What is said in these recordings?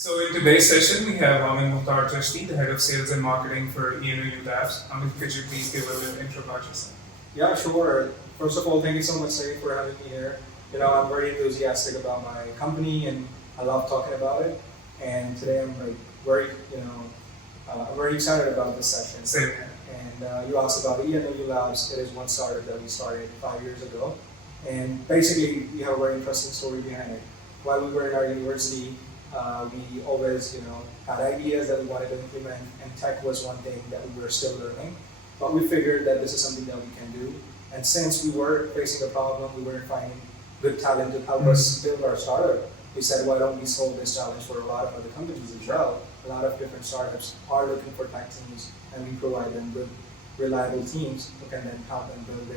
So in today's session, we have Amin Mukhtar Chashti, the head of sales and marketing for ENOU Labs. Amin, could you please give a little intro about yourself? Yeah, sure. First of all, thank you so much, Saeed, for having me here. I'm very enthusiastic about my company and I love talking about it. And today I'm I'm very excited about this session. Same here. And you asked about ENOU Labs. It is one startup that we started 5 years ago. And basically, we have a very interesting story behind it. While we were in our university, we always, had ideas that we wanted to implement, and tech was one thing that we were still learning. But we figured that this is something that we can do. And since we were facing a problem, we weren't finding good talent to help us build our startup, we said, why don't we solve this challenge for a lot of other companies as well? A lot of different startups are looking for tech teams, and we provide them with reliable teams who can then help them build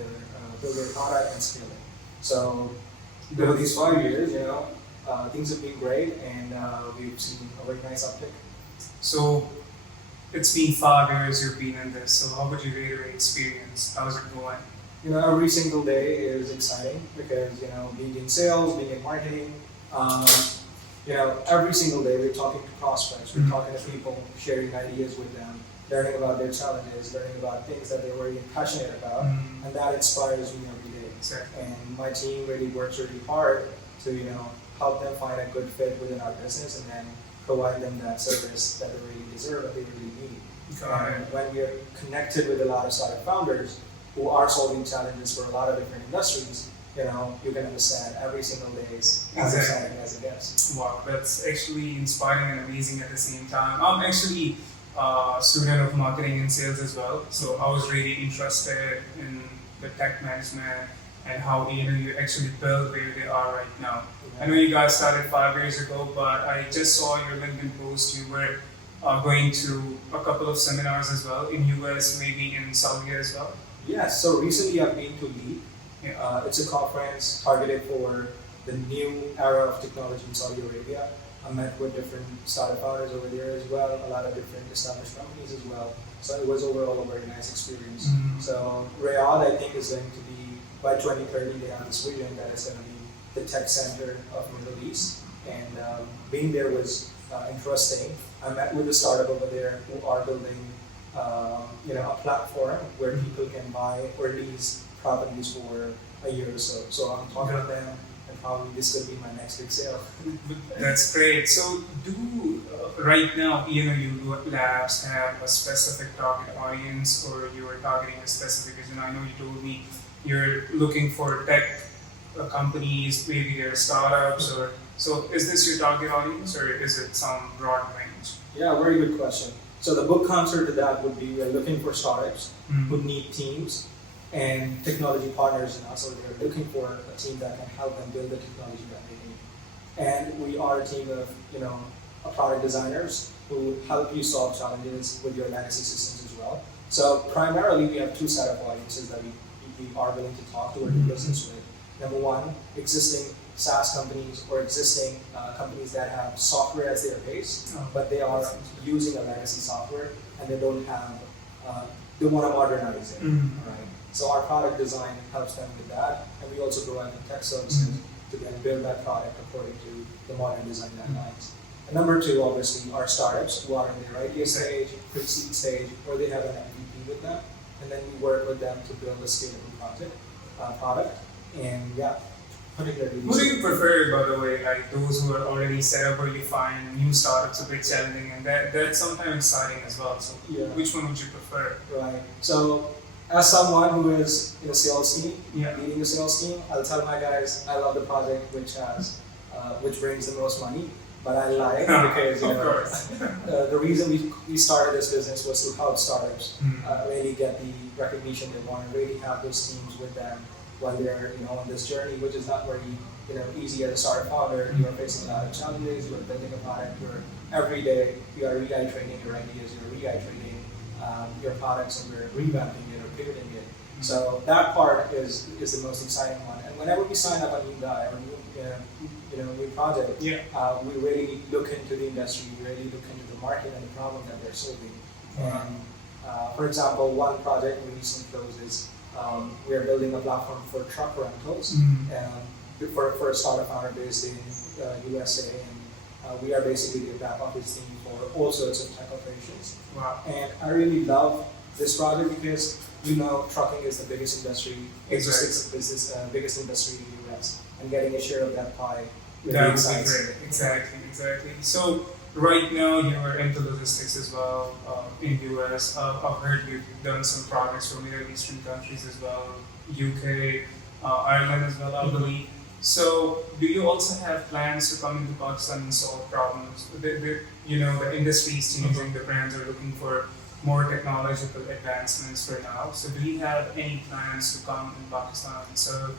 their product and scale it. So over these 5 years, things have been great, and we've seen a very nice uptick. So it's been 5 years you've been in this. So how would you rate your experience? How's it going? Every single day is exciting because, being in sales, being in marketing, every single day we're talking to prospects, we're talking to people, sharing ideas with them, learning about their challenges, learning about things that they're really passionate about, and that inspires me every day. Exactly. And my team really works really hard to, help them find a good fit within our business and then provide them that service that they really deserve, that they really need. And when we are connected with a lot of startup founders who are solving challenges for a lot of different industries, you can understand every single day is as exciting as it gets. Wow, that's actually inspiring and amazing at the same time. I'm actually a student of marketing and sales as well, so I was really interested in the tech management and how you actually build where they are right now. I know you guys started 5 years ago, but I just saw your LinkedIn post. You were going to a couple of seminars as well in US, maybe in Saudi as well. Yes, so recently I've been to LEAP. Yeah. It's a conference targeted for the new era of technology in Saudi Arabia. I met with different startup founders over there as well, a lot of different established companies as well. So it was overall a very nice experience. So Riyadh, I think, is going to be, by 2030, they have this vision that it's going to be the tech center of Middle East. And being there was interesting. I met with a startup over there who are building a platform where people can buy or lease properties for a year or so. So I'm talking to them, and probably this could be my next big sale. That's great. So right now, ENOU Labs have a specific target audience, or you are targeting a specific vision? I know you told me you're looking for tech companies, maybe they're startups, or so. Is this your target audience, or is it some broad range? Yeah, very good question. So the book answer to that would be we're looking for startups who need teams and technology partners in us, or they're looking for a team that can help them build the technology that they need. And we are a team of, product designers who help you solve challenges with your legacy systems as well. So primarily we have two set of audiences that we are willing to talk to or do business with. Number one, existing SaaS companies or existing companies that have software as their base, but they are using a legacy software and they don't have, they want to modernize it, right? So our product design helps them with that, and we also provide them tech services to then build that product according to the modern design guidelines. And number two, obviously, are startups who are in their idea stage, pre-seed stage, or they have an MVP with them, and then we work with them to build a scalable product, and putting their Who do you prefer, by the way, like those who are already set up, or you find new startups a bit challenging, and that's sometimes exciting as well. So which one would you prefer? Right. So as someone who is in a sales team, leading a sales team, I'll tell my guys I love the project which brings the most money. But I lie because the reason we started this business was to help startups really get the recognition they want, and really have those teams with them while they're on this journey, which is not very easy as a startup founder. You are facing a lot of challenges. You are building a product where every day you are reiterating your ideas, you are reiterating your products, and you're revamping it or pivoting it. So that part is the most exciting one. And whenever we sign up a new guy or new project, we really look into the industry, we really look into the market and the problem that they're solving. And for example, one project we recently closed is we are building a platform for truck rentals for a startup founder based in USA, and We are basically the back office team for all sorts of tech operations. Wow. And I really love this project because trucking is the biggest industry, logistics business, biggest industry in the US, and getting a share of that pie really That would be excites me. great. Exactly. So right now you're into logistics as well in US. I've heard you've done some projects for Middle Eastern countries as well, UK, Ireland as well, I believe. So do you also have plans to come into Pakistan and solve problems? The industry is changing. The brands are looking for more technological advancements for now. So do you have any plans to come in Pakistan and serve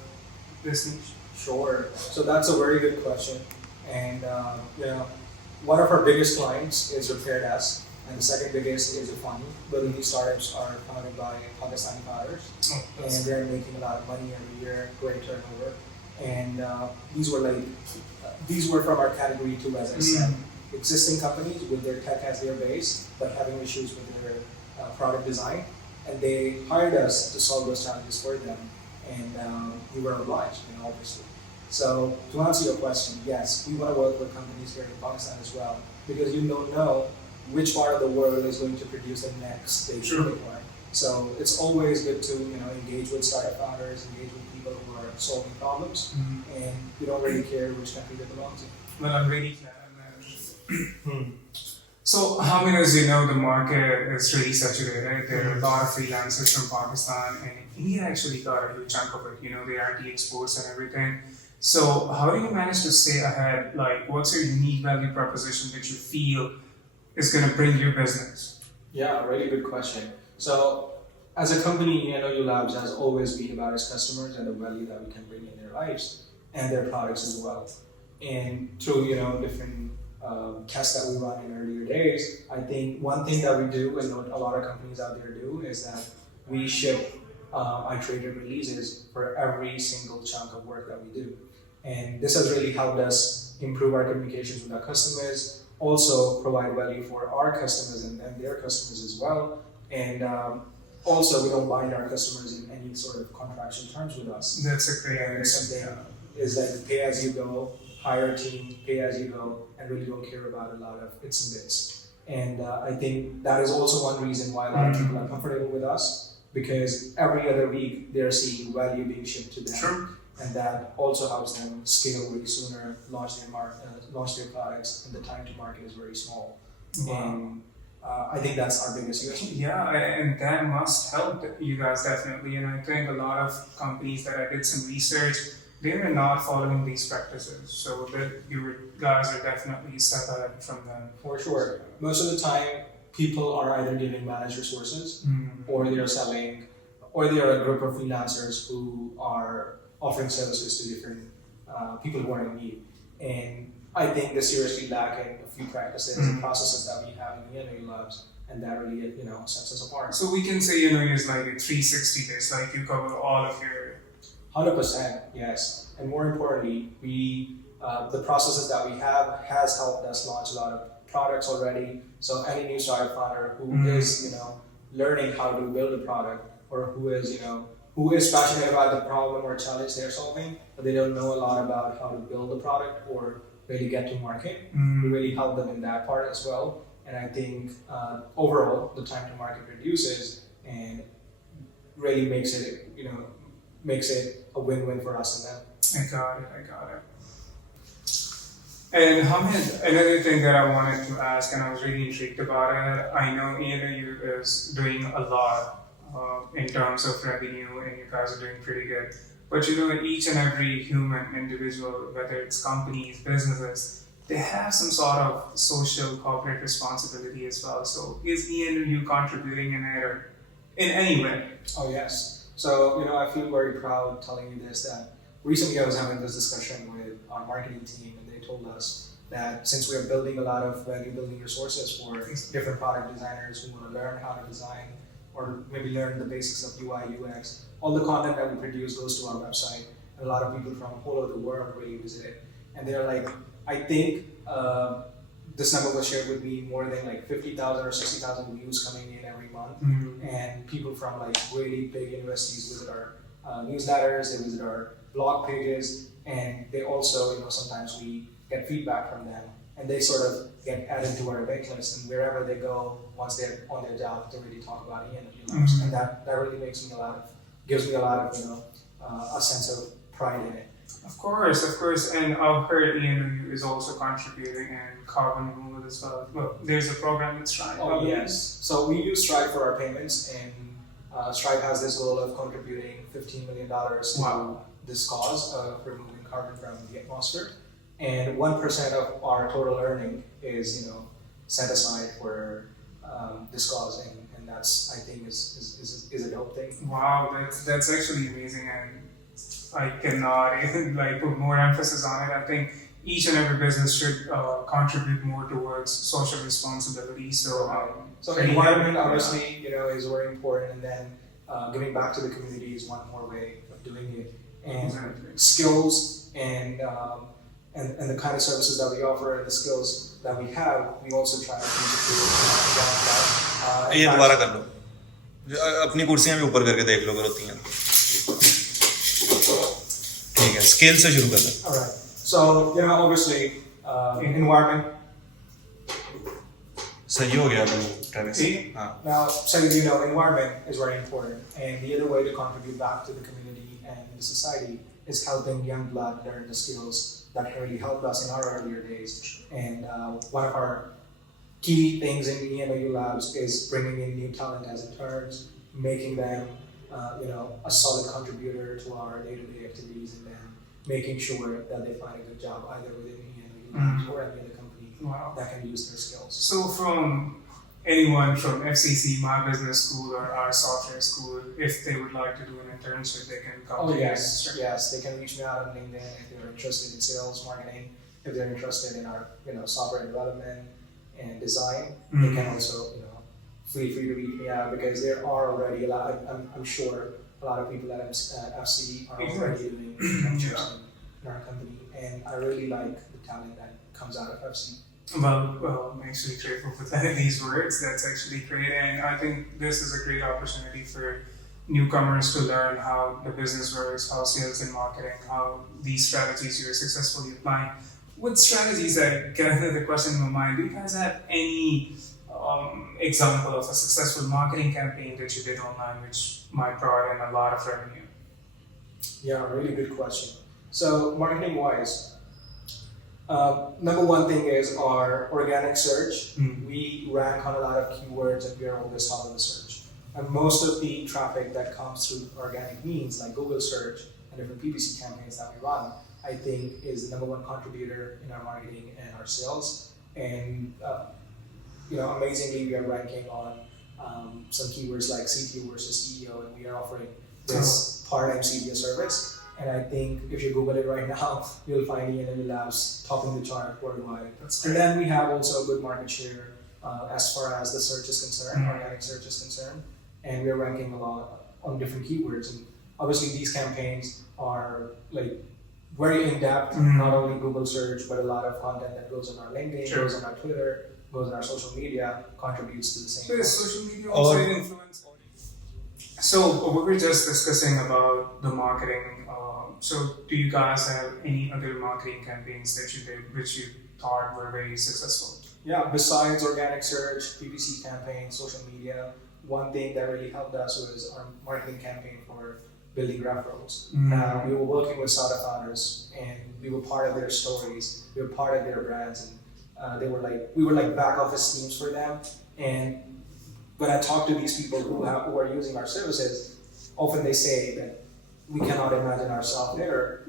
this niche? Sure. So that's a very good question. And one of our biggest clients is Repair.us, and the second biggest is Afani. Both of these startups are founded by Pakistani founders, and they're making a lot of money every year, great turnover. And these were from our category two, as I said, existing companies with their tech as their base, but having issues with their product design, and they hired us to solve those challenges for them, and we were obliged, obviously. So to answer your question, yes, we want to work with companies here in Pakistan as well, because you don't know which part of the world is going to produce the next big unicorn. So it's always good to engage with startup founders, engage with people who are solving problems, and you don't really care which country they belong to. Well, I'm really glad. So, Hamid, as you know, the market is really saturated. There are a lot of freelancers from Pakistan, and India actually got a huge chunk of it. The IT exports and everything. So, how do you manage to stay ahead? Like, what's your unique value proposition that you feel is going to bring your business? Yeah, really good question. So, as a company, ENOU Labs has always been about its customers and the value that we can bring in their lives and their products as well. And through different tests that we run in earlier days, I think one thing that we do, and what a lot of companies out there do, is that we ship iterative releases for every single chunk of work that we do. And this has really helped us improve our communications with our customers, also provide value for our customers and their customers as well. And also, we don't bind our customers in any sort of contractual terms with us. That's a great idea. Something is like pay as you go, hire a team, pay as you go, and really don't care about a lot of its and bits. And I think that is also one reason why a lot of people are comfortable with us, because every other week they're seeing value being shipped to them. Sure. And that also helps them scale way sooner, launch their products, and the time to market is very small. Wow. And I think that's our biggest USP. Yeah, and that must help you guys definitely. And I think a lot of companies that I did some research, they are not following these practices. So that you guys are definitely a step ahead from them. For sure. Most of the time, people are either giving managed resources, or they are selling, or they are a group of freelancers who are offering services to different people who are in need. And I think they seriously lack in a few practices and processes that we have in the ENOU Labs, and that really sets us apart. So we can say ENOU is like a 360 days, like you cover all of your 100%, yes. And more importantly, the processes that we have has helped us launch a lot of products already. So any new startup founder who is learning how to build a product, or who is passionate about the problem or challenge they're solving, but they don't know a lot about how to build a product or really get to market, we really help them in that part as well. And I think overall, the time to market reduces and really makes it a win-win for us and them. I got it. And Hamid, another thing that I wanted to ask, and I was really intrigued about it, I know ENOU is doing a lot in terms of revenue, and you guys are doing pretty good. But each and every human individual, whether it's companies, businesses, they have some sort of social corporate responsibility as well. So is ENOU contributing in it or in any way? Oh yes. So I feel very proud telling you this, that recently I was having this discussion with our marketing team, and they told us that since we are building a lot of value building resources for different product designers who want to learn how to design or maybe learn the basics of UI, UX, all the content that we produce goes to our website, and a lot of people from all over the world really visit it. And they're like, I think this number was shared with me, more than like 50,000 or 60,000 views coming in every month. And people from like really big universities visit our newsletters, they visit our blog pages, and they also, sometimes we get feedback from them and they sort of get added to our wait list, and wherever they go, once they're on their job, they really talk about ENOU Labs, and that really gives me a lot of a sense of pride in it. Of course, and I've heard ENOU is also contributing in carbon removal as well. Well, there's a program with Stripe. Oh yes, so we use Stripe for our payments, and Stripe has this goal of contributing $15 million to this cause of removing carbon from the atmosphere. And 1% of our total earning is, set aside for this cause, and that's, I think, is a dope thing. Wow, that's actually amazing, and I cannot even put more emphasis on it. I think each and every business should contribute more towards social responsibility. So environment obviously, is very important, and then giving back to the community is one more way of doing it. And skills and the kind of services that we offer and the skills that we have, we also try to contribute. ये दोबारा कर लो, अपनी कुर्सियां भी ऊपर करके देख लो अगर होती हैं। ठीक है, स्केल से शुरू कर लो। All right. So obviously, environment. सही हो गया Travis. Now, so environment is very important, and the other way to contribute back to the community and the society is helping young blood learn the skills that really helped us in our earlier days. And one of our key things in ENOU Labs is bringing in new talent as interns, making them, a solid contributor to our day-to-day activities, and then making sure that they find a good job either within ENOU Labs or any other company that can use their skills. So from anyone from FCC, my business school, or our software school, if they would like to do an internship, they can come to yes, they can reach me out on LinkedIn if they're interested in sales, marketing, if they're interested in our software development and design. They can also feel free to reach me out, because there are already a lot. I'm sure a lot of people at FC are already doing internships in our company, and I really like the talent that comes out of FC. Well, I'm actually grateful for these words. That's actually great, and I think this is a great opportunity for newcomers to learn how the business works, how sales and marketing, how these strategies you're successfully applying. With strategies that get into the question in my mind, do you guys have any example of a successful marketing campaign that you did online which might brought in a lot of revenue? Yeah, really good question. So marketing-wise, number one thing is our organic search. We rank on a lot of keywords, and we are always top of the search. And most of the traffic that comes through organic means, like Google search and different PPC campaigns that we run, I think is the number one contributor in our marketing and our sales. And amazingly, we are ranking on some keywords like CTO versus CEO, and we are offering this part-time CTO service. And I think if you Google it right now, you'll find ENOU Labs topping the chart worldwide. And then we have also a good market share as far as the search is concerned, organic search is concerned. And we're ranking a lot on different keywords. And obviously these campaigns are very in-depth, not only Google search, but a lot of content that goes on our LinkedIn, goes on our Twitter, goes on our social media, contributes to the same. So is social media also an influence? So we were just discussing about the marketing. So do you guys have any other marketing campaigns that you did which you thought were very successful? Yeah, besides organic search, PPC campaign, social media, one thing that really helped us was our marketing campaign for building referrals. We were working with startup founders, and we were part of their stories, we were part of their brands, and we were like back office teams for them. And when I talk to these people who are using our services, often they say that we cannot imagine ourselves there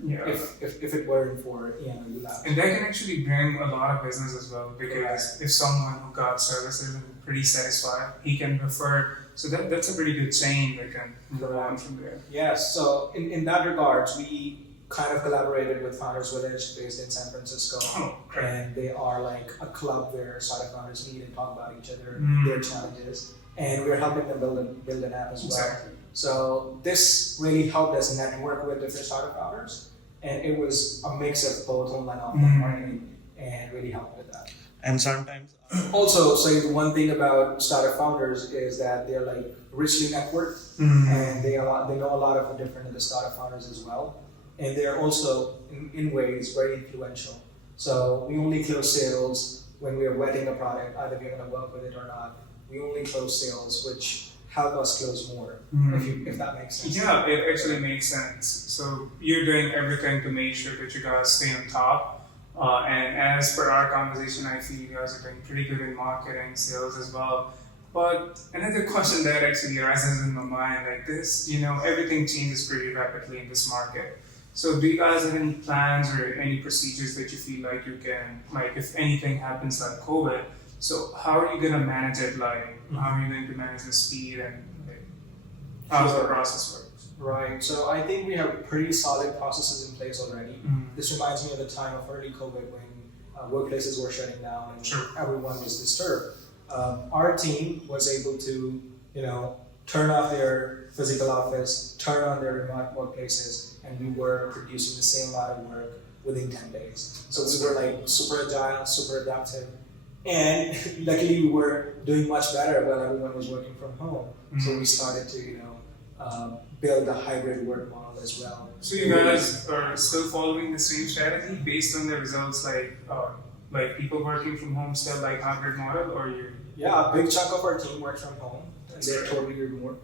if it weren't for ENOU Labs. And that can actually bring a lot of business as well, because if someone who got services and pretty satisfied, he can refer. So that's a pretty good chain that can go on from there. Yes, so in that regards, we kind of collaborated with Founders Village based in San Francisco. And they are like a club where startup founders meet and talk about each other, their challenges. And we're helping them build an app as well. Exactly. So this really helped us network with different startup founders, and it was a mix of both online and offline marketing, and really helped with that. And sometimes also, so one thing about startup founders is that they're like richly networked, and they know a lot of the different other startup founders as well, and they're also in ways very influential. So we only close sales when we are vetting a product, either we're going to work with it or not. We only close sales which help us close more, if that makes sense. Yeah, it actually makes sense. So you're doing everything to make sure that you guys stay on top. And as per our conversation, I feel you guys are doing pretty good in marketing, sales as well. But another question that actually arises in my mind, like this, everything changes pretty rapidly in this market. So do you guys have any plans or any procedures that you feel like you can, like if anything happens like COVID, so how are you going to manage it? Like, how are you going to manage the speed and how does the process work? Right. So I think we have pretty solid processes in place already. This reminds me of the time of early COVID when workplaces were shutting down and everyone was disturbed. Our team was able to, turn off their physical office, turn on their remote workplaces, and we were producing the same amount of work within 10 days. So we were like super agile, super adaptive. And luckily we were doing much better while everyone was working from home. So we started to, build a hybrid work model as well. So you guys are still following the same strategy based on the results, like people working from home still like hybrid model, or you? Yeah, a big chunk of our team works from home. And they're totally remote.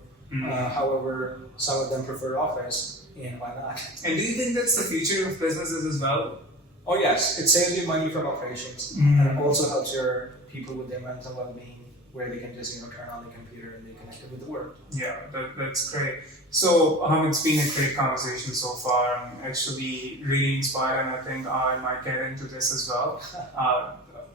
However, some of them prefer office, and why not? And do you think that's the future of businesses as well? Oh yes, it saves you money from operations, and it also helps your people with their mental well-being, where they can just turn on the computer and they connect it with the work. Yeah, that's great. So it's been a great conversation so far. I'm actually really inspired, and I think I might get into this as well.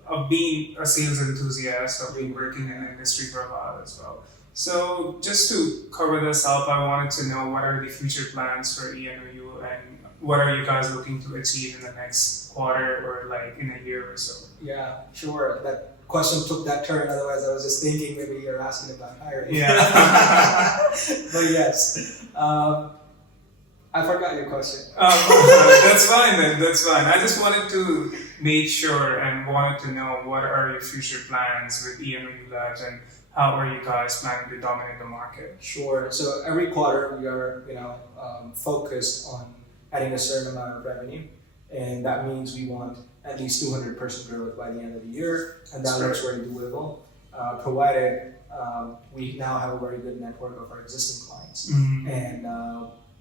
Of being a sales enthusiast, of being working in the industry for a while as well. So just to cover this up, I wanted to know what are the future plans for ENOU and what are you guys looking to achieve in the next quarter or like in a year or so? Yeah, sure. That question took that turn. Otherwise, I was just thinking maybe you're asking about hiring. Yeah. But yes. I forgot your question. That's fine then, that's fine. I just wanted to make sure and wanted to know what are your future plans with ENOU Labs and how are you guys planning to dominate the market? Sure. So every quarter we are, focused on adding a certain amount of revenue, and that means we want at least 200% growth by the end of the year, and that looks very doable, provided we now have a very good network of our existing clients, and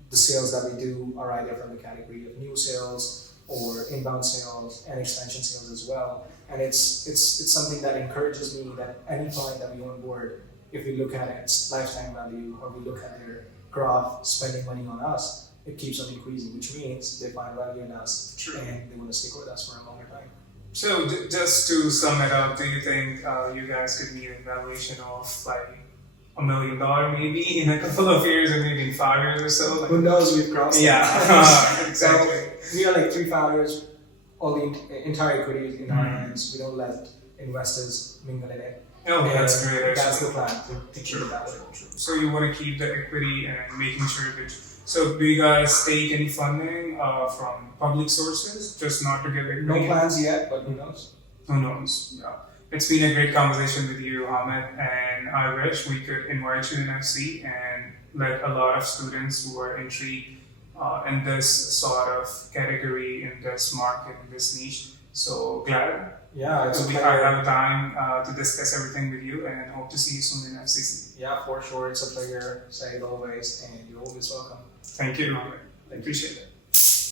the sales that we do are either from the category of new sales or inbound sales and expansion sales as well. And it's something that encourages me that any client that we onboard, if we look at its lifetime value or we look at their graph spending money on us, it keeps on increasing, which means they find value in us and they want to stick with us for a longer time. So just to sum it up, do you think you guys could meet a valuation of like $1 million maybe in a couple of years or maybe in 5 years or so? Who knows, we've crossed that. Exactly. So we are like 3 founders, all the entire equity is in our hands. We don't let investors mingle in it. Oh, that's great. That's the plan, to keep it that way. So you want to keep the equity and making sure that. So do you guys take any funding from public sources, just not to give equity? No plans yet, but who knows? Who knows? Yeah. It's been a great conversation with you, Hamid, and I wish we could invite you in FC and let a lot of students who are intrigued in this sort of category, in this market, in this niche. So glad I have time to discuss everything with you and hope to see you soon in FCC. Yeah, for sure. It's a pleasure, Saeed, always, and you're always welcome. Thank you, Hamid. I appreciate it.